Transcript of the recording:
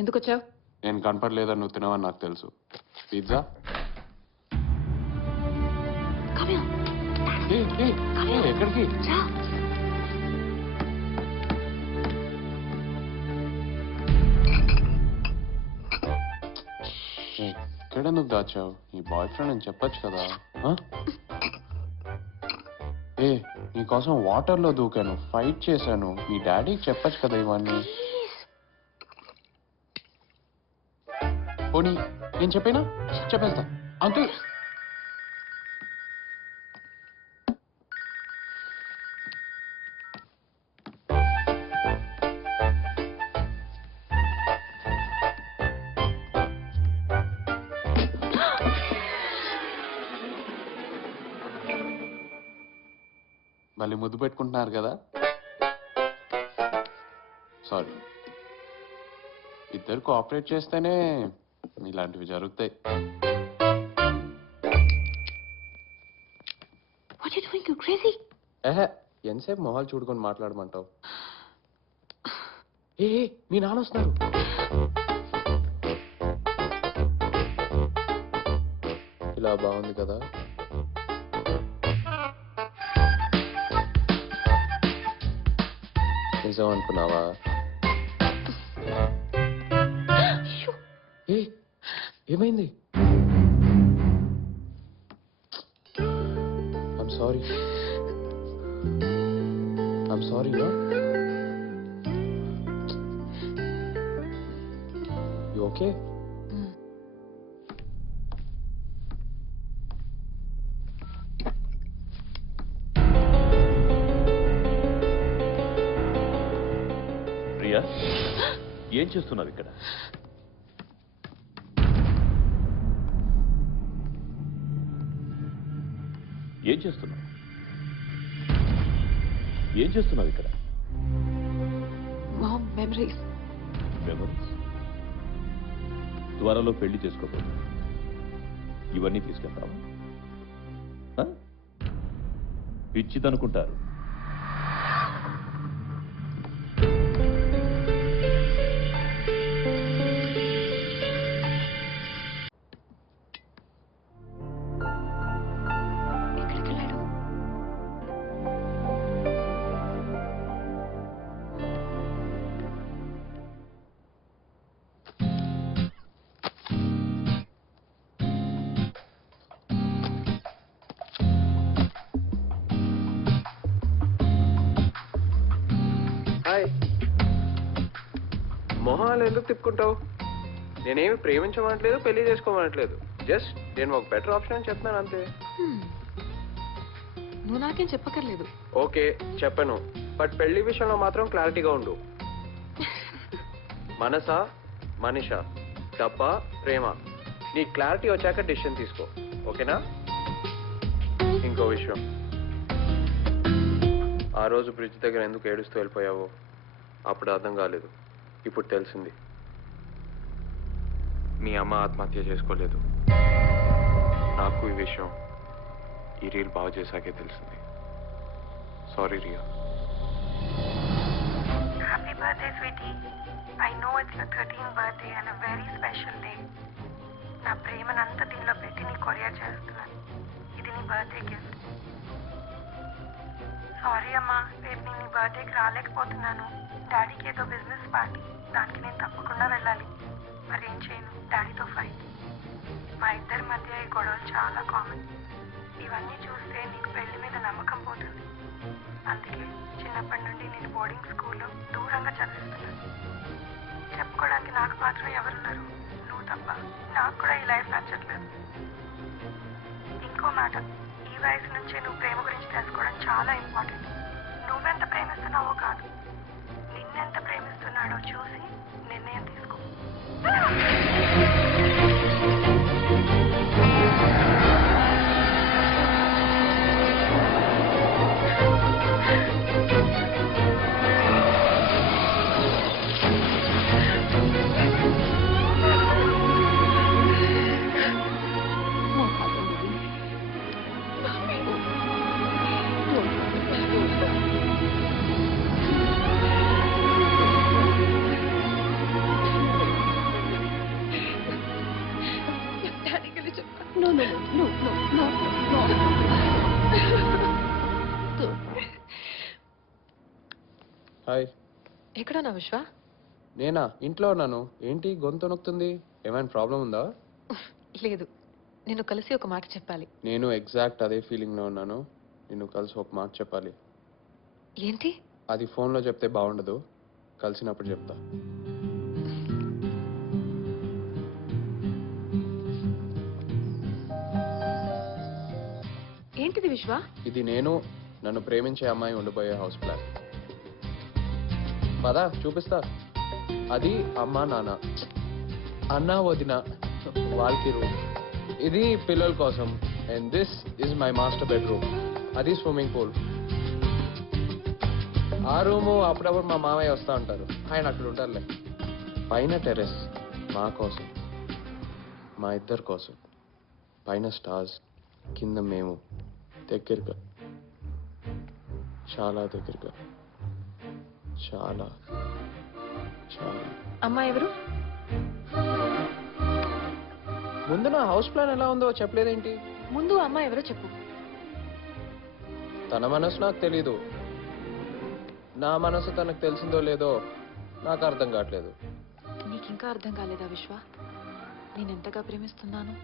ఎందుకు వచ్చావు? నేను కనపడలేదని నువ్వు తినవని నాకు తెలుసు. పిజ్జా ఎక్కడికి? ఎక్కడెందుకు దాచావు? నీ బాయ్ ఫ్రెండ్ అని చెప్పచ్చు కదా. నీకోసం వాటర్లో దూకాను, ఫైట్ చేశాను. మీ డాడీకి చెప్పచ్చు కదా ఇవన్నీ. పోనీ నేను చెప్పేనా? చెప్పేస్తా అంతే. మళ్ళీ ముద్దు పెట్టుకుంటున్నారు కదా. సారీ. ఇద్దరు కోఆపరేట్ చేస్తేనే ఇలాంటివి జరుగుతాయి. ఎంతసేపు మొహాలు చూడుకొని మాట్లాడమంటావు? మీ నాన్న వస్తున్నారు. ఇలా బాగుంది కదా. నిజం అనుకున్నావా? ఏమైంది? I'm sorry. I'm sorry. You okay? Priya, ఏం చేస్తున్నావు ఇక్కడ? ఏం చేస్తున్నావు? ఏం చేస్తున్నావు ఇక్కడ? మెమరీస్. త్వరలో పెళ్లి చేసుకోబోతు. ఇవన్నీ తీసుకెళ్తావా? పిచ్చిదనుకుంటారు. మొహాలు ఎందుకు తిప్పుకుంటావు? నేనేమి ప్రేమించమనట్లేదు, పెళ్లి చేసుకోమనట్లేదు. జస్ట్ నేను ఒక బెటర్ ఆప్షన్ అని చెప్తున్నాను అంతే. నువ్వు నాకేం చెప్పక్కర్లేదు. ఓకే, చెప్పను. బట్ పెళ్లి విషయంలో మాత్రం క్లారిటీగా ఉండు. మనసా, మనిషా, డబ్బా, ప్రేమ, నీ క్లారిటీ వచ్చాక డిసిషన్ తీసుకో. ఓకేనా? ఇంకో విషయం, ఆ రోజు బ్రిడ్జ్ దగ్గర ఎందుకు ఏడుస్తూ వెళ్ళిపోయావో అప్పుడు అర్థం కాలేదు. ఇప్పుడు తెలిసింది. మీ అమ్మ ఆత్మహత్య చేసుకోలేదు. నాకు ఈ విషయం ఈ రీల్ బాగు చేశాకే తెలిసింది. Sorry Riya. Happy birthday sweetie. I know it's your 13th birthday and a very special day. నా ప్రేమనంతా దీనిలో పెట్టి నీ కొరియర్ చేస్తున్నాను. ఇది నీ బర్త్డే గిఫ్ట్. సారీ అమ్మా, రేపు నేను నీ బర్త్డేకి రాలేకపోతున్నాను. డాడీకి ఏదో బిజినెస్ పార్టీ, దానికి నేను తప్పకుండా వెళ్ళాలి. మరేం చేయను, డాడీతో ఫైట్. మా ఇద్దరి మధ్య ఈ గొడవలు చాలా కామన్. ఇవన్నీ చూస్తే నీకు పెళ్లి మీద నమ్మకం పోతుంది. అందుకే చిన్నప్పటి నుండి నేను బోర్డింగ్ స్కూల్లో దూరంగా చదివిస్తున్నాను. చెప్పుకోవడానికి నాకు మాత్రం ఎవరున్నారు? నువ్వు తప్ప. నాకు కూడా ఈ లైఫ్ నచ్చట్లేదు. ఇంకో మాట, ఈ వయసు నుంచే నువ్వు ప్రేమ గురించి తెలుసుకోవడం చాలా ఇంపార్టెంట్. నువ్వెంత ప్రేమిస్తున్నావో కాదు, నిన్నెంత ప్రేమిస్తున్నాడో చూసి నిర్ణయం తీసుకో. హాయ్. ఎక్కడున్నా విశ్వ? నేనా? ఇంట్లో ఉన్నాను. ఏంటి గొంతు నొక్కుతుంది? ఏమైనా ప్రాబ్లం ఉందా? లేదు, నిన్ను కలిసి ఒక మాట చెప్పాలి. నేను ఎగ్జాక్ట్ అదే ఫీలింగ్లో ఉన్నాను. నిన్ను కలిసి ఒక మాట చెప్పాలి. ఏంటి? అది ఫోన్లో చెప్తే బాగుండదు, కలిసినప్పుడు చెప్తా. ఏంటిది విశ్వ? ఇది నేను నన్ను ప్రేమించే అమ్మాయి ఉండిపోయే హౌస్ ప్లాన్. పదా చూపిస్తా. అది అమ్మ నాన్న, అన్న వదిన, వాళ్ళకి రూమ్. ఇది పిల్లల కోసం. And this is my master bedroom. అది స్విమ్మింగ్ పూల్. ఆ రూము అప్పుడప్పుడు మా మామయ్య వస్తూ ఉంటారు, ఆయన అక్కడ ఉంటారులే. పైన టెర్రస్ మా కోసం, మా ఇద్దరి కోసం. పైన స్టార్స్, కింద మేము, దగ్గరగా, చాలా దగ్గరగా, చాలా చాలా. అమ్మాయి ఎవరు? ముందు నా హౌస్ ప్లాన్ ఎలా ఉందో చెప్పలేదేంటి? ముందు అమ్మాయి ఎవరో చెప్పు. తన మనసు నాకు తెలీదు, నా మనసు తనకు తెలిసిందో లేదో నాకు అర్థం కావట్లేదు. నీకు ఇంకా అర్థం కాలేదా విశ్వ? నేనెంతగా ప్రేమిస్తున్నాను.